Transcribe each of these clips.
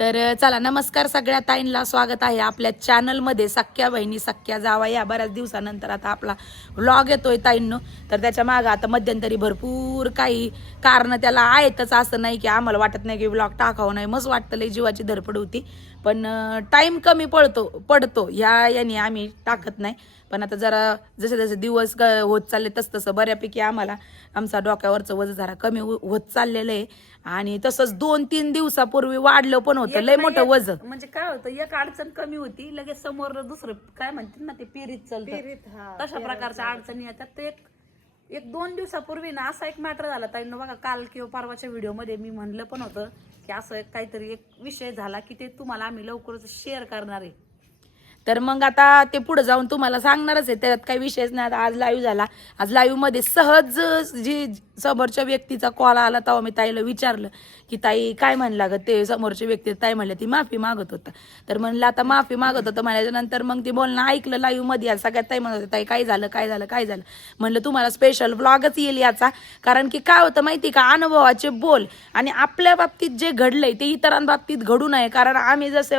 तर चला, नमस्कार सगळ्या ताईंना, स्वागत आहे आपल्या चॅनलमध्ये. सख्या बहिणी सख्या जावा या बऱ्याच दिवसानंतर आता आपला व्लॉग येतोय ताईंनो. तर त्याच्या मागं आता मध्यंतरी भरपूर काही कारण त्याला आहेतच, असं नाही की आम्हाला वाटत नाही की व्लॉग टाकावं नाही, मस्त वाटतं, लई जीवाची धडपड होती, पण टाईम कमी पडतो याने आम्ही टाकत नाही. पण आता जरा जसे जसे दिवस होत चालले तसं बऱ्यापैकी आम्हाला आमचा डोक्यावरचं वजन जरा कमी होत चाललेलं आहे. आणि तसंच 2-3 दिवसापूर्वी वाढलं पण होतं लय मोठं वजन. म्हणजे काय होतं, एक अडचण कमी होती, लगेच समोर दुसरं काय म्हणतात ना ते पिरीत चालतं, तशा प्रकारच्या अडचणी येतात. ते एक 2 दिवसापूर्वी ना असा एक मॅटर झाला ताईंनो बघा. काल किंवा परवाच्या व्हिडिओमध्ये मी म्हणलं पण होतं की असं काहीतरी एक विषय झाला की ते तुम्हाला आम्ही लवकरच शेअर करणार आहे. तर मग आता ते पुढे जाऊन तुम्हाला सांगणारच आहे, त्यात काही विषयच नाही. आता आज लाईव्ह झाला, आज लाईव्ह मध्ये सहज जी समोरच्या व्यक्तीचा कॉल आला तेव्हा मी ताईला विचारलं की ताई काय म्हणला ग ते समोरच्या व्यक्ती. ताई म्हणल्या ती माफी मागत होता. तर म्हणलं आता माफी मागत होतं म्हणाल्यानंतर मग ती बोलणं ऐकलं लाईव्ह मध्ये. आज सगळ्यात ताई म्हणत होते ताई काय झालं. म्हणलं तुम्हाला स्पेशल व्लॉगच येईल याचा, कारण की काय होतं माहिती का, अनुभवाचे बोल आणि आपल्या बाबतीत जे घडलंय ते इतरांबाबतीत घडू नये. कारण आम्ही जसे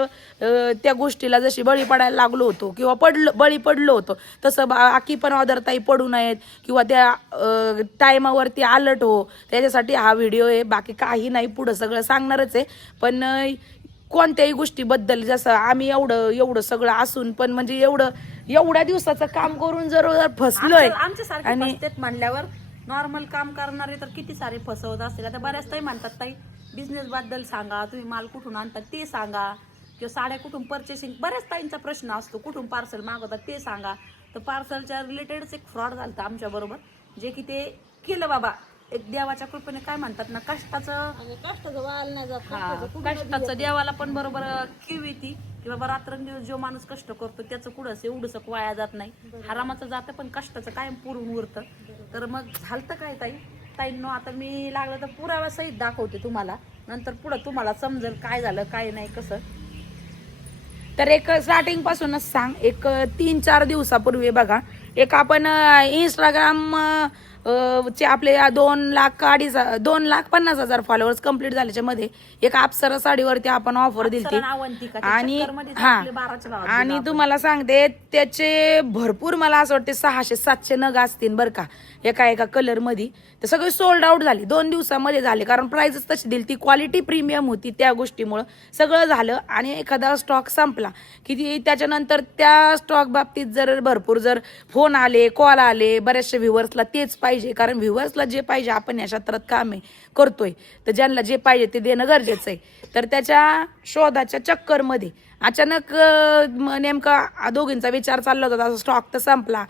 त्या गोष्टीला जशी बळी पडायला लागलो होतो किंवा बळी पडलो होतो तसं बाकी पण ताई पडू नयेत किंवा त्या टायमावरती अलर्ट हो, त्याच्यासाठी हा व्हिडिओ आहे. बाकी काही नाही, पुढं सगळं सांगणारच आहे. पण कोणत्याही गोष्टीबद्दल जसं आम्ही एवढं सगळं असून पण म्हणजे एवढ्या दिवसाचं काम करून जर फसलोय आणि म्हणल्यावर नॉर्मल काम करणारे तर किती सारे फसवत असतील. आता बऱ्याच ताई म्हणतात ताई बिझनेस बद्दल सांगा, तुम्ही माल कुठून आणतात ते सांगा, किंवा साड्या कुठून परचेसिंग, बऱ्याच ताईंचा प्रश्न असतो कुठून पार्सल मागवतात ते सांगा. तर पार्सलच्या रिलेटेडच एक फ्रॉड झालं आमच्या बरोबर, जे की ते केलं बाबा एक देवाच्या कृपेने. काय म्हणतात ना, कष्टाचं वाल नाही जात, कष्टाचं देवाला पण बरोबर किव येते की बाबा रात्रंदिवस जो माणूस कष्ट करतो त्याचं कुठंच एवढंच वाया जात नाही, हरामाचं जातं पण कष्टाचं कायम पुरून उरतं. तर मग झालं काय ताईंनो, आता मी लागलं तर पुरावा सहित दाखवते तुम्हाला, नंतर पुढं तुम्हाला समजेल काय झालं काय नाही कसं. तर एक स्टार्टिंग पासूनच सांग, एक 3-4 दिवसापूर्वी बघा, एक आपण इंस्टाग्राम चे आपले 2,50,000 फॉलोअर्स कंप्लीट झाल्याच्या मध्ये एक अप्सरा साडीवरती आपण ऑफर दिली. आणि तुम्हाला सांगते त्याचे भरपूर, मला असं वाटते 600-700 नग असतील बरं का एका कलर मध्ये. तर सगळे सोल्ड आउट झाले 2 दिवसामध्ये झाले, कारण प्राइसच तशी दिली, ती क्वालिटी प्रीमियम होती, त्या गोष्टीमुळं सगळं झालं. आणि एखादा स्टॉक संपला की त्याच्यानंतर त्या स्टॉक बाबतीत भरपूर फोन आले, कॉल आले बऱ्याचशा व्ह्युअर्सला तेच पाहिजे, कारण व्ह्युअर्सला जे पाहिजे आपण या क्षेत्रात काम करतोय, तर ज्यांना जे पाहिजे ते देणं गरजेचं आहे. तर त्याच्या शोधाच्या चक्करमध्ये अचानक नेमका दोघींचा विचार चालला होता, स्टॉक तर संपला,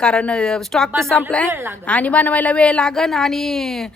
कारण स्टॉक तर संपलाय आणि बनवायला वेळ लागन आणि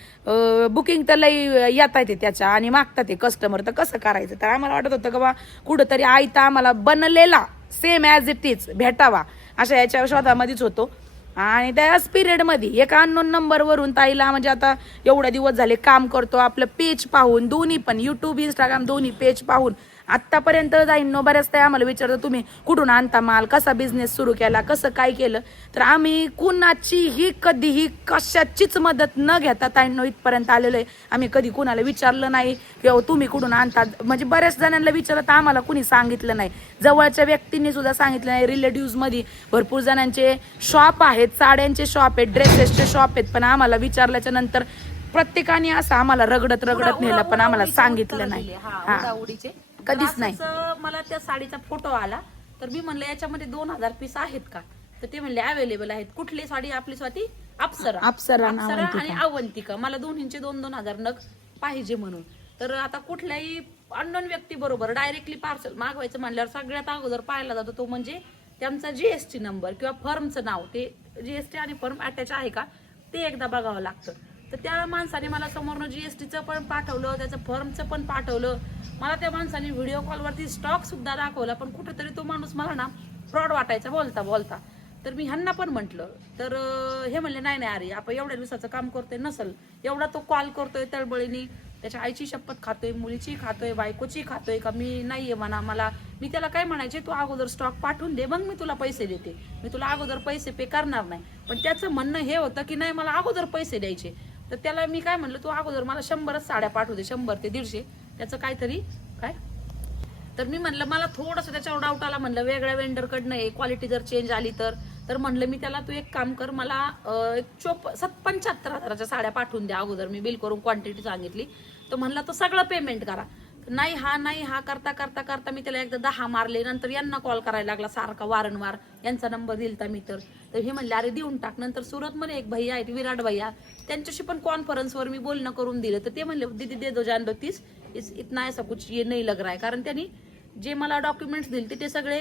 बुकिंग तर लई येता येते त्याच्या आणि मागतात ते कस्टमर, तर कसं करायचं. तर आम्हाला वाटत होतं की बा कुठंतरी आयता आम्हाला बनलेला सेम ॲज इट इज भेटावा, अशा याच्या शोधामध्येच होतो. आणि त्याच पिरियडमध्ये एका अननोन नंबरवरून ताईला, म्हणजे आता एवढ्या दिवस झाले काम करतो, आपलं पेज पाहून, दोन्ही पण यूट्यूब इंस्टाग्राम दोन्ही पेज पाहून आत्तापर्यंत जाईन बऱ्याच ताई आम्हाला विचारतं तुम्ही कुठून आणता माल, कसा बिझनेस सुरू केला, कसं काय केलं. तर आम्ही कुणाचीही कधीही कशाचीच मदत न घेता ताईंनो इथपर्यंत आलेलो आहे. आम्ही कधी कुणाला विचारलं नाही किंवा तुम्ही कुठून आणता, म्हणजे बऱ्याच जणांना विचारलं तर आम्हाला कुणी सांगितलं नाही, जवळच्या व्यक्तींनी सुद्धा सांगितलं नाही. रिलेटिव्हमध्ये भरपूर जणांचे शॉप आहेत, साड्यांचे शॉप आहेत, ड्रेसेसचे शॉप आहेत, पण आम्हाला विचारल्याच्या नंतर प्रत्येकाने असं आम्हाला रगडत नेलं, पण आम्हाला सांगितलं नाही. कधीच नाही. मला त्या साडीचा फोटो आला तर मी म्हणलं याच्यामध्ये 2,000 पीस आहेत का, तर ते म्हणले अवेलेबल आहेत. कुठली साडी, आपली स्वाती अप्सरा आणि अवंतिका, मला दोन्हींचे 2,000 नग पाहिजे म्हणून. तर आता कुठल्याही अननोन व्यक्ती बरोबर डायरेक्टली पार्सल मागवायचं म्हणल्यावर सगळ्यात अगोदर पाहायला जातो तो म्हणजे त्यांचा जीएसटी नंबर किंवा फर्मचं नाव, ते जीएसटी आणि फर्म अटॅच आहे का ते एकदा बघावं लागतं. तर त्या माणसाने मला समोरनं जीएसटीचं पण पाठवलं, त्याचं फर्मचं पण पाठवलं. मला त्या माणसाने व्हिडिओ कॉलवरती स्टॉक सुद्धा दाखवला, पण कुठेतरी तो माणूस मला ना फ्रॉड वाटायचा बोलता. तर मी ह्यांना पण म्हटलं, तर हे म्हणले नाही अरे आपण एवढ्या दिवसाचं काम करतोय, नसल एवढा तो कॉल करतोय तळबळीनी, त्याच्या आईची शपथ खातोय, मुलीची खातोय, बायकोची खातोय का, मी नाहीये म्हणा. मी त्याला काय म्हणायचे, तू अगोदर स्टॉक पाठवून दे, मग मी तुला पैसे देते, मी तुला अगोदर पैसे पे करणार नाही. पण त्याचं म्हणणं हे होतं की नाही मला अगोदर पैसे द्यायचे. तर त्याला मी काय म्हणलं, तू अगोदर मला 100च साड्या पाठवू दे, 100 ते 150, त्याचं काहीतरी काय तर मी म्हणलं मला थोडंसं त्याच्यावर डाऊट आला, म्हणलं वेगळ्या वेंडरकडनं आहे, क्वालिटी जर चेंज आली तर म्हणलं मी त्याला तू एक काम कर, मला 75,000च्या साड्या पाठवून द्या अगोदर, मी बिल करून क्वांटिटी सांगितली. तर म्हणला तो सगळं पेमेंट करा. नाही हा करता करता करता मी त्याला एकदा 10 मारले. नंतर यांना कॉल करायला लागला सारखा वारंवार, यांचा नंबर दिलता मी. तर हे म्हणले अरे देऊन टाक. नंतर सुरतमध्ये एक भैया आहेत विराट भैया, त्यांच्याशी पण कॉन्फरन्सवर मी बोलणं करून दिलं. तर ते म्हणले दीदी दे दो जान दो 30, इतना ऐसा कुछ ये नहीं लग रहा है. कारण त्यांनी जे मला डॉक्युमेंट्स दिले ते सगळे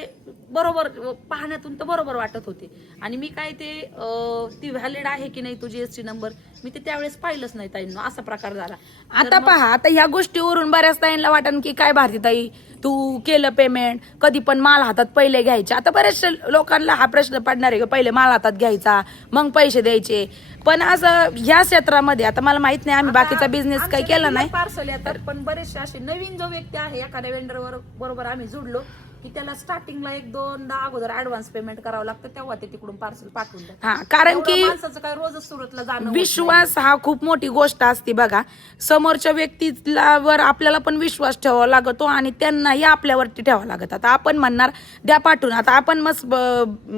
बरोबर पाहण्यातून तर बरोबर वाटत होते. आणि मी काय ते ती व्हॅलिड आहे की नाही तो जीएसटी नंबर मी ते त्यावेळेस पाहिलंच नाही ताईंनो, असा प्रकार झाला. आता पहा, आता ह्या गोष्टीवरून बऱ्याच ताईंना वाटन की काय भारती ताई तू केलं पेमेंट, कधी पण माल हातात पहिले घ्यायचे. आता बऱ्याचशा लोकांना हा प्रश्न पडणार आहे की पहिले माल हातात घ्यायचा मग पैसे द्यायचे. पण असं ह्या क्षेत्रामध्ये आता मला माहित नाही, आम्ही बाकीचा बिझनेस काही केला नाही. पार्सल येतात, पण बरेचसे असे नवीन जो व्यक्ती आहे एखाद्या वेंडर बरोबर आम्ही जुडलो की त्याला स्टार्टिंगला 1-2दा अगोदर ऍडव्हान्स पेमेंट करावं लागतं, तेव्हा ते तिकडून पार्सल पाठवून द्या. हा, कारण की माणसाचं काय रोजच सुरतला जाणं, विश्वास हा खूप मोठी गोष्ट असते बघा. समोरच्या व्यक्तीवर आपल्याला पण विश्वास ठेवावा लागतो आणि त्यांनाही आपल्यावरती ठेवावा लागत. आता आपण म्हणणार द्या पाठवून, आता आपण मस्त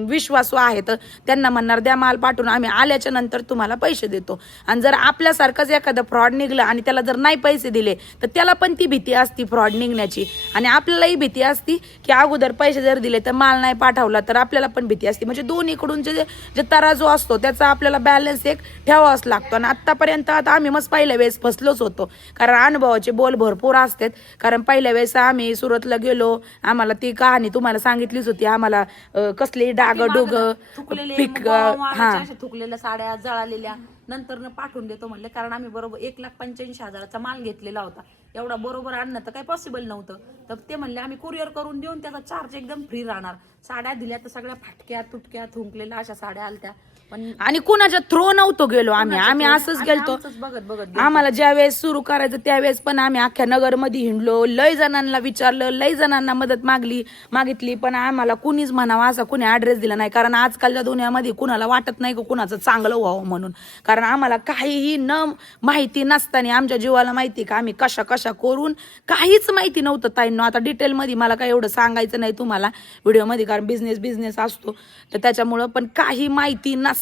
विश्वासू आहे तर त्यांना म्हणणार द्या माल पाठवून, आम्ही आल्याच्या नंतर तुम्हाला पैसे देतो. आणि जर आपल्यासारखंच एखादं फ्रॉड निघलं आणि त्याला जर नाही पैसे दिले तर त्याला पण ती भीती असती फ्रॉड निघण्याची, आणि आपल्यालाही भीती असती की अगोदर पैसे जर दिले तर माल नाही पाठवला तर आपल्याला पण भीती असते. म्हणजे दोन्हीकडून जे तराजू असतो त्याचा आपल्याला बॅलन्स एक ठेवावाच लागतो. आणि आतापर्यंत आता आम्ही मस्त पहिल्या वेळेस फसलोच होतो, कारण अनुभवाचे बोल भरपूर असतात. कारण पहिल्या वेळेस आम्ही सुरतला गेलो, आम्हाला ती कहाणी तुम्हाला सांगितलीच होती, आम्हाला कसली डागडुग पीक थुकलेल्या साड्या जळालेल्या नंतर पाठवून देतो म्हणले, कारण आम्ही बरोबर 1,85,000चा माल घेतलेला होता. एवढा बरोबर आणणं तर काही पॉसिबल नव्हतं. तर ते म्हणले आम्ही कुरिअर करून देऊन त्याचा चार्ज एकदम फ्री राहणार. साड्या दिल्या तर सगळ्या फाटक्या तुटक्या थुंकलेल्या अशा साड्या आलत्या. आणि कुणाच्या थ्रो नव्हतो गेलो आम्ही असंच गेलतो. बघत आम्हाला ज्या वेळेस सुरू करायचं त्यावेळेस पण आम्ही अख्ख्या नगरमध्ये हिंडलो, लय जणांना विचारलं, लय जणांना मदत मागितली, पण आम्हाला कुणीच म्हणावं असा कुणी ऍड्रेस दिला नाही. कारण आजकालच्या दुनियामध्ये कुणाला वाटत नाही की कुणाचं चांगलं व्हावं म्हणून. कारण आम्हाला काहीही न माहिती नसताना आमच्या जीवाला माहिती का आम्ही कशा करून काहीच माहिती नव्हतं ताईंनो. आता डिटेलमध्ये मला काय एवढं सांगायचं नाही तुम्हाला व्हिडिओमध्ये, कारण बिझनेस असतो तर त्याच्यामुळं. पण काही माहिती नसताना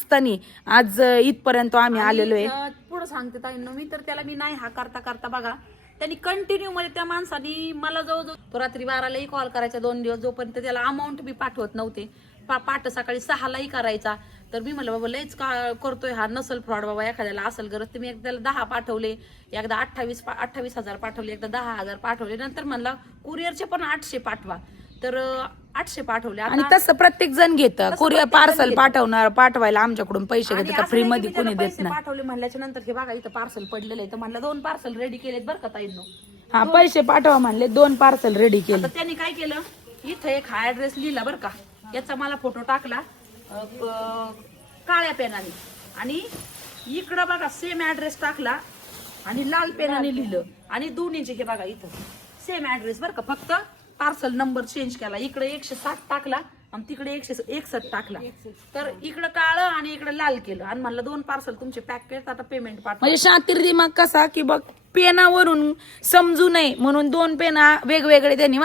आज इथपर्यंत आम्ही आलेलो आहे. पुढे सांगते ताईंनो, मी तर त्याला मी नाही हा करता बघा त्यांनी कंटिन्यू मध्ये त्या माणसाने मला जवळजवळ तो रात्री 12लाही कॉल करायचा 2 दिवस, जोपर्यंत त्याला अमाऊंट मी पाठवत नव्हते. पाठ सकाळी 6लाही करायचा. तर मी म्हणलं बाबा लयच का करतोय हा, नसल फ्रॉड बाबा, एखाद्याला असेल गरज. तर मी एकदा 10 पाठवले, एकदा 28,000 पाठवले, एकदा 10,000 पाठवले. नंतर म्हणला कुरिअरचे पण 800 पाठवा, तर 800 पाठवले. आणि तसं प्रत्येक जण घेतं कुरिअर पार्सल पाठवायला आमच्याकडून पैसे घेतात, फ्री मध्ये कोणी देत नाही. पाठवले म्हणल्याच्या नंतर हे बघा इथं पार्सल पडलेलं आहे. तर म्हणलं 2 पार्सल रेडी केलेत बरं का ताईंनो. हा, पैसे पाठवा म्हणले, 2 पार्सल रेडी केले. त्यांनी काय केलं, इथं एक हा ऍड्रेस लिहिला बरं का, याचा मला फोटो टाकला काळ्या पेनाने, आणि इकडं बघा सेम ऍड्रेस टाकला आणि लाल पेनाने लिहिलं, आणि दोन्हीचे हे बघा इथं सेम ऍड्रेस बरं का, फक्त पार्सल नंबर चेंज केला. इकडे 160 टाकला आणि तिकडे 161 टाकला. तर इकडं काळं आणि इकडे लाल केलं आणि म्हणलं 2 पार्सल तुमचे पॅक केले, आता पेमेंट पाठवा. म्हणजे शातीर दिमाग कसा की बघ पेनावरून समजू नये म्हणून 2 पेना वेगवेगळे त्यांनी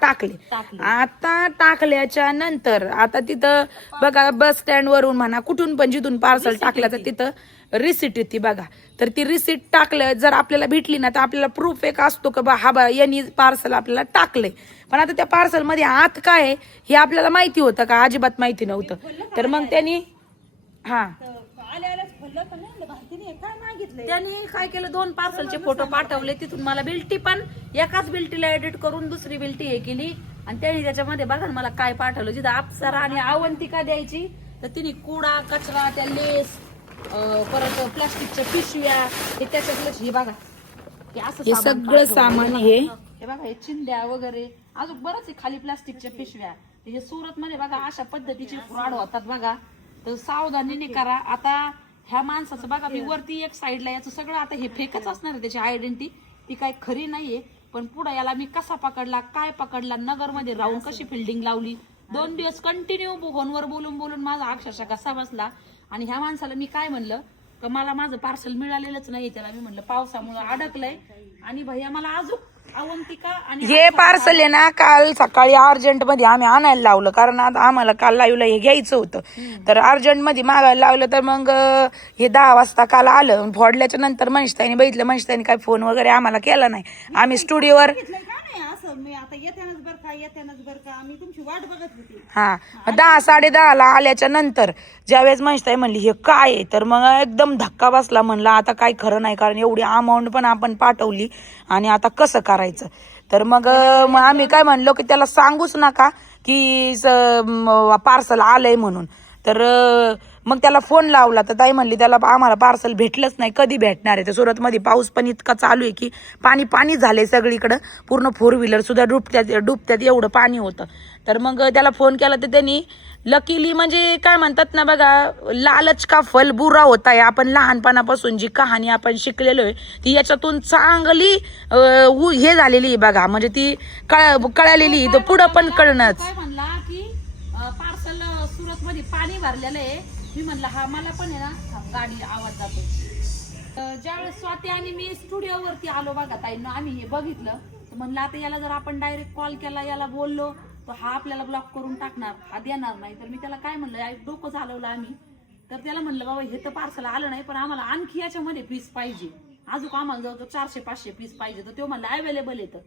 टाकले. आता टाकल्याच्या नंतर आता तिथं बघा बस स्टँड वरून म्हणा कुठून पण जिथून पार्सल टाकलं तर तिथं रिसिट येते बघा. तर ती रिसिट टाकलं जर आपल्याला भेटली ना तर आपल्याला प्रूफ एक असतो की बा यांनी पार्सल आपल्याला टाकलंय. पण आता त्या पार्सल मध्ये आत काय आहे हे आपल्याला माहिती होतं का? अजिबात माहिती नव्हतं. तर मग त्यांनी त्यांनी काय केलं, 2 पार्सलचे फोटो पाठवले. तिथून मला बिल्टी पण एकाच बिल्टीला एडिट करून दुसरी बिल्टी हे केली, आणि त्यांनी त्याच्यामध्ये बघा मला काय पाठवलं. जिथं अप्सरा आणि अवंतिका द्यायची तर तिने कुडा कचरा, त्या लेस, परत प्लास्टिकच्या पिशव्या, हे त्याच्यातलं हे बघा हे सगळं सामान हे बघा, हे चिंध्या वगैरे अजून बरंच आहे खाली प्लास्टिकच्या पिशव्या. हे सुरत मध्ये बघा अशा पद्धतीचे फ्रॉड होतात बघा, तर सावधानीने करा. आता ह्या माणसाचं बघा मी वरती एक साईडला याचं सगळं आता हे फेकच असणार आहे, त्याची आयडेंटिटी ती काय खरी नाहीये. पण पुढे याला मी कसा पकडला, काय पकडला, नगरमध्ये राहून कशी फिल्डिंग लावली, 2 दिवस कंटिन्यू फोनवर बोलून माझा अक्षरशः कसा बसला. आणि ह्या माणसाला मी काय म्हणलं का मला माझं पार्सल मिळालेलंच नाही. त्याला मी म्हणलं पावसामुळे अडकलंय आणि भैया मला अजून अवंतिका आणि हे पार्सल आहे ना काल सकाळी अर्जंट मध्ये आम्ही आणायला लावलं, कारण आता आम्हाला काल लाईव्हला हे घ्यायचं होतं. तर अर्जंट मध्ये मागायला लावलं, तर मग हे 10 वाजता काल आलं. फोडल्याच्या नंतर मनीषताईने बघितलं, मनीषताईने काय फोन वगैरे आम्हाला केला नाही. आम्ही स्टुडिओवर हा 10-10:30 आल्याच्या नंतर ज्यावेळेस मनीषताई म्हणली हे काय आहे, तर मग एकदम धक्का बसला. म्हणलं आता काय खरं नाही, कारण एवढी अमाऊंट पण आपण पाठवली आणि आता कसं करायचं. तर मग आम्ही काय म्हणलो की त्याला सांगूच नका की पार्सल आलंय म्हणून. तर मग त्याला फोन लावला, तर ताई म्हणली त्याला आम्हाला पार्सल भेटलंच नाही, कधी भेटणार आहे. तर सुरतमध्ये पाऊस पण इतका चालू आहे की पाणी पाणी झालंय सगळीकडं, पूर्ण 4 व्हीलर सुद्धा डुबत्यात एवढं पाणी होतं. तर मग त्याला फोन केला, तर त्यांनी लकीली म्हणजे काय म्हणतात ना बघा, लालच का फल बुरा होता आहे. आपण लहानपणापासून जी कहाणी आपण शिकलेलो आहे ती याच्यातून चांगली हे झालेली आहे बघा, म्हणजे ती कळालेली, तर पुढं पण कळणंच. काय म्हणला की पार्सल सुरत मध्ये पाणी भरलेलं आहे. मी म्हणलं हा मला पण आहे ना गाडी आवाज जातो. ज्यावेळेस स्वाती आणि मी स्टुडिओवरती आलो बघा ताईंना, आम्ही हे बघितलं, तर म्हणलं आता याला जर आपण डायरेक्ट कॉल केला, याला बोललो, तर हा आपल्याला ब्लॉक करून टाकणार, हा देणार नाही. तर मी त्याला काय म्हणलं, डोकं चालवलं आम्ही. तर त्याला म्हणलं बाबा हे तर पार्सल आलं नाही, पण आम्हाला आणखी याच्यामध्ये पीस पाहिजे, अजून आम्हाला जवळ 400-500 पीस पाहिजे. तर तो म्हणलं अवेलेबल येतं,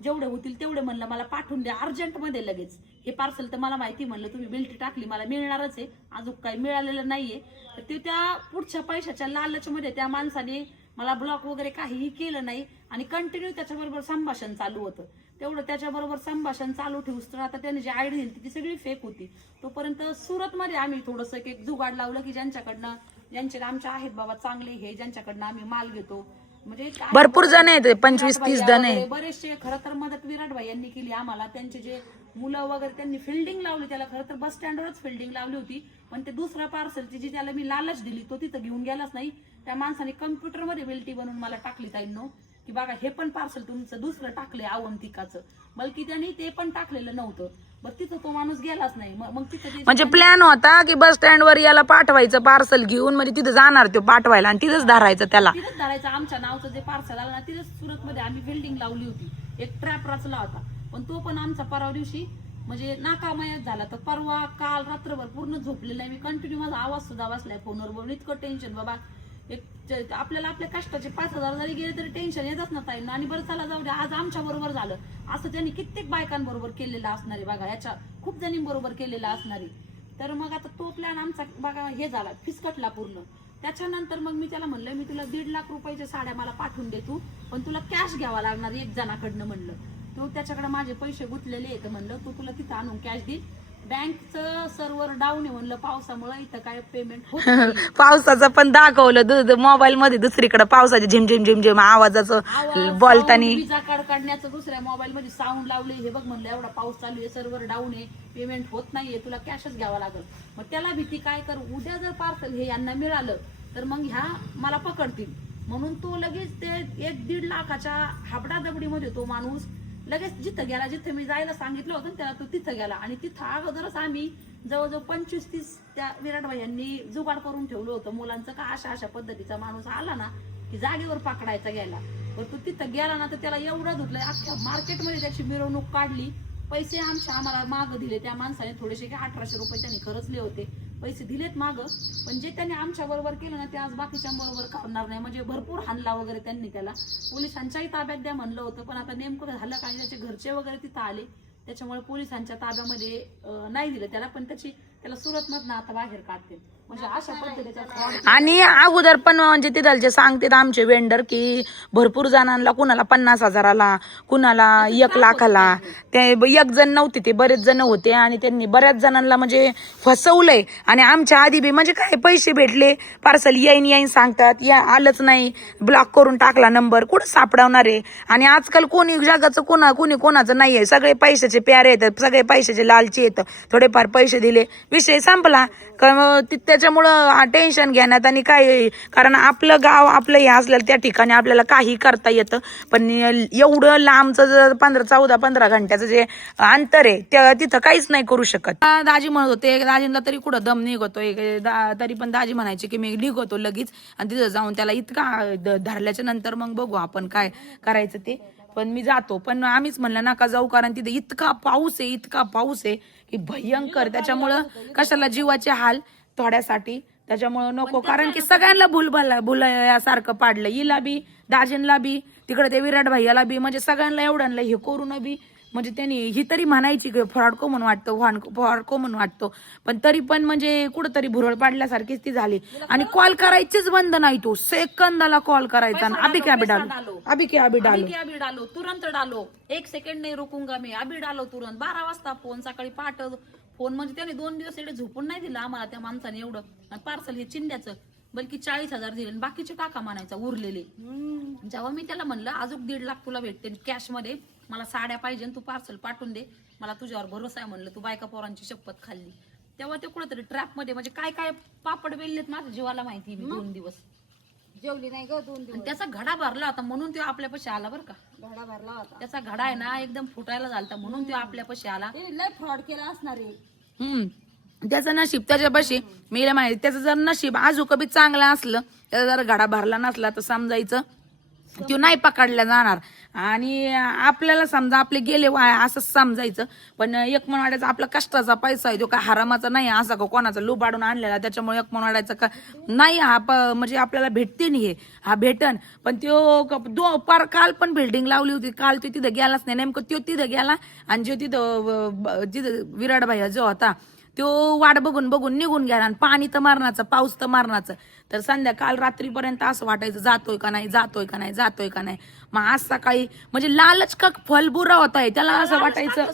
जेवढे होतील तेवढे म्हणलं मला पाठवून द्या अर्जंटमध्ये लगेच. हे पार्सल तर मला माहिती, म्हणलं तुम्ही बिल्टी टाकली, मला मिळणारच आहे, अजून काही मिळालेलं नाहीये. तर ते त्या पुढच्या पैशाच्या लालचमध्ये त्या माणसाने मला ब्लॉक वगैरे काहीही केलं नाही आणि कंटिन्यू त्याच्याबरोबर संभाषण चालू होतं. तेवढं त्याच्याबरोबर संभाषण चालू ठेवूस तर आता त्याने जी आयडी दिली ती सगळी फेक होती. तोपर्यंत सुरतमध्ये आम्ही थोडंसं एक जुगाड लावलं की ज्यांचे आमच्या आहेत बाबा चांगले, हे ज्यांच्याकडनं आम्ही माल घेतो, म्हणजे भरपूर जण आहेत, 25-30 जण आहे. बरेचसे. खरं तर मदत विराट भाई यांनी केली आम्हाला. त्यांचे जे मुलं वगैरे त्यांनी फिल्डिंग लावली, त्याला खरं तर बस स्टँडवरच फिल्डिंग लावली होती. पण ते दुसरा पार्सलची जी त्याला मी लालच दिली तो तिथं घेऊन गेलाच नाही. त्या माणसाने कम्प्युटरमध्ये बिल्टी बनवून मला टाकली ताईंनो की बघा हे पण पार्सल तुमचं दुसरं टाकलंय अवंतिकाचं, बल्कि त्यांनी ते पण टाकलेलं नव्हतं. बरं तिथं तो माणूस गेलाच नाही. मग तिथं म्हणजे प्लॅन होता की बस स्टँड वर याला पाठवायचं पार्सल घेऊन, म्हणजे तिथं जाणार तो पाठवायला आणि तिथंच धरायचं त्याला. तिथंच धरायचं. आमच्या नावचं जे पार्सल आलं ना तिथंच सुरतमध्ये आम्ही बिल्डिंग लावली होती, एक ट्रॅप रचला होता. पण तो पण आमचा परवा दिवशी म्हणजे नाकामयात झाला. तर परवा काल रात्रभर पूर्ण झोपलेला नाही मी, कंटिन्यू माझा आवाज सुद्धा बसलाय फोनवर बोलून. इतकं टेन्शन बाबा, एक आपल्याला आपल्या कष्टाचे 5,000 जरी गेले तरी टेन्शन येतच ना ताई. आणि बरं चला जाऊ द्या, आज आमच्या बरोबर झालं. असं त्यांनी कित्येक बायकांबरोबर केलेलं असणार आहे बघा, याच्या खूप जणींबरोबर केलेलं असणार आहे. तर मग आता तो प्लॅन आमचा बघा हे झाला, फिसकटला पूर्ण. त्याच्यानंतर मग मी त्याला म्हणलं मी तुला 1.5 लाख रुपयाच्या साड्या मला पाठवून देतो, पण तुला कॅश घ्यावा लागणार एक जणाकडनं म्हणलं. तो त्याच्याकडे माझे पैसे गुंतलेले आहेत म्हणलं, तो तुला तिथं आणून कॅश देईल. बँकचं सर्व्हर डाऊन आहे म्हणलं पावसामुळे, इथं काय पेमेंट होत नाही. पावसाचं पण दाखवलं मोबाईल मध्ये दुसरीकडे, पावसाचे झिमझिम झिमझिम आवाजाचं बोलताना. विजा कार्ड काढण्याचं दुसऱ्या मोबाईल मध्ये साऊंड लावले. हे बघ म्हणलं एवढा पाऊस चालू आहे, सर्व्हर डाऊन आहे, पेमेंट होत नाहीये, तुला कॅशच घ्यावा लागेल. मग त्याला भीती काय कर, उद्या जर पार्सल हे यांना मिळालं तर मग ह्या मला पकडतील. म्हणून तो लगेच ते 1-1.5 लाखाच्या हाबडादबडीमध्ये तो माणूस लगेच जिथं गेला, जिथं मी जायला सांगितलं होतं त्याला तो तिथं गेला. आणि तिथं अगोदरच आम्ही जवळजवळ 25-30 त्या विराट भाई यांनी जुगाड करून ठेवलं होतं मुलांचं, का अशा पद्धतीचा माणूस आला ना की जागेवर पकडायचा गेला. तर तो तिथं गेला ना तर त्याला एवढं धुतलंय, अख्ख्या मार्केटमध्ये त्याची मिरवणूक काढली. पैसे आम्हाला मागं दिले त्या माणसाने, थोडेसे की 1800 रुपये त्यांनी खरचले होते, पैसे दिलेत मागं. पण जे त्यांनी आमच्या बरोबर केलं ना ते आज बाकीच्या बरोबर करणार नाही. म्हणजे भरपूर हाणला वगैरे त्यांनी त्याला, पोलिसांच्याही ताब्यात द्या म्हणलं होतं. पण आता नेमकं झालं काय, त्याचे घरचे वगैरे तिथं आले, त्याच्यामुळे पोलिसांच्या ताब्यामध्ये नाही दिलं त्याला. पण त्याला सुरत मधनं आता बाहेर काढते. म्हणजे अशा पद्धतीचा फ्रॉड. आणि अगोदर पण म्हणजे तिथलचे सांगतात आमचे वेंडर की भरपूर जणांना, कुणाला 50,000ला, कुणाला 1 लाखाला, ते एक जण नव्हते ते बरेच जण होते आणि त्यांनी बऱ्याच जणांना म्हणजे फसवलंय. आणि आमच्या आधी बी म्हणजे काय पैसे भेटले, पार्सल येईन सांगतात, या आलंच नाही, ब्लॉक करून टाकला नंबर, कुठं सापडवणार आहे. आणि आजकाल कोणी जगाचं कोणी कोणाचं नाही आहे, सगळे पैशाचे प्यारे येतात, सगळे पैशाचे लालची येतं. थोडेफार पैसे दिले विषय संपला. त्याच्यामुळं टेन्शन घेण्यात आणि काय, कारण आपलं गाव आपलं हे असलेलं त्या ठिकाणी आपल्याला काही करता येतं. पण एवढं लांबचं जर 15 घंट्याचं जे अंतर आहे तिथं काहीच नाही करू शकत. दाजी म्हणत होते, दाजींना तरी कुठं दम निघतोय, तरी पण दाजी म्हणायचे की मी निघतो लगेच आणि तिथं जाऊन त्याला इतका धरल्याच्या नंतर मग बघू आपण काय करायचं ते. पण मी जातो. पण आम्हीच म्हणलं नका जाऊ, कारण तिथे इतका पाऊस आहे की भयंकर. त्याच्यामुळं कशाला जीवाचे हाल थोड्यासाठी, त्याच्यामुळं नको. कारण की सगळ्यांना भुलासारखं पाडलं, हिला बी, दाजींला बी, तिकडे ते विराट भैयाला बी, म्हणजे सगळ्यांना एवढ्यांना हे करून बी, म्हणजे त्यांनी ही तरी म्हणायची की फ्रॉड म्हणून वाटतो, पण तरी पण म्हणजे कुठंतरी भुरळ पाडल्यासारखीच ती झाली. आणि कॉल करायचीच बंद नाही, तो सेकंदाला कॉल करायचा. अभी डालो तुरंत डालो, 1 सेकंड नाही रुकूंगा मी, अभी डालो तुरंत. 12 वाजता फोन, सकाळी पहाटे फोन. म्हणजे त्याने 2 दिवस एवढे झोपून नाही दिलं आम्हाला त्या माणसाने एवढं. आणि पार्सल हे चिंध्याचं बल्कि 40,000 दिले, बाकीचे टाका म्हणायचा उरलेले. जेव्हा मी त्याला म्हणलं अजून 1.5 लाख तुला भेटते कॅश मध्ये, मला साड्या पाहिजे, तू पार्सल पाठवून दे, मला तुझ्यावर भरोसा आहे म्हणलं, तू बायका पोरांची शपथ खाल्ली. तेव्हा ते कुठेतरी ट्रॅप मध्ये, म्हणजे काय काय पापड बेललेत माझ्या जीवाला माहिती. मी 2 दिवस जेवली नाही ग 2 दिवस. त्याचा घडा भरला होता म्हणून तो आपल्यापाशी आला बरं का. घडा भरला होता त्याचा घडा आहे ना एकदम फुटायला झालता म्हणून तो आपल्यापाशी आला. ते लय फ्रॉड केला असणार आहे. त्याचं नशीब त्याच्यापाशी मीला माहिती. त्याचं जर नशीब आजू कधी चांगलं असलं, त्याचा जर घडा भरला नसला तर समजायचं तो नाही पकडला जाणार. आणि आपल्याला समजा आपले गेले वाया असं समजायचं. पण एक मन वाटायचं आपला कष्टाचा पैसा आहे, तो काय हरामाचा नाही असा का कोणाचा लुबाडून आणलेला. त्याच्यामुळे एक मन वाटायचं का नाही हा म्हणजे आपल्याला भेटते नाही, हे हा भेटन. पण तो पार काल पण बिल्डिंग लावली होती, काल तो तिथं गेलाच नाही. नेमकं तो तिथं गेला आणि जो तिथं विराट भैया जो होता तो वाट बघून निघून गेला. आणि पाणी तर मारण्याचं, पाऊस तर मारण्याचं. तर संध्याकाळ रात्रीपर्यंत असं वाटायचं जातोय का नाही. मग आज सकाळी म्हणजे लालच का फलबुरा होताय त्याला. असं वाटायचं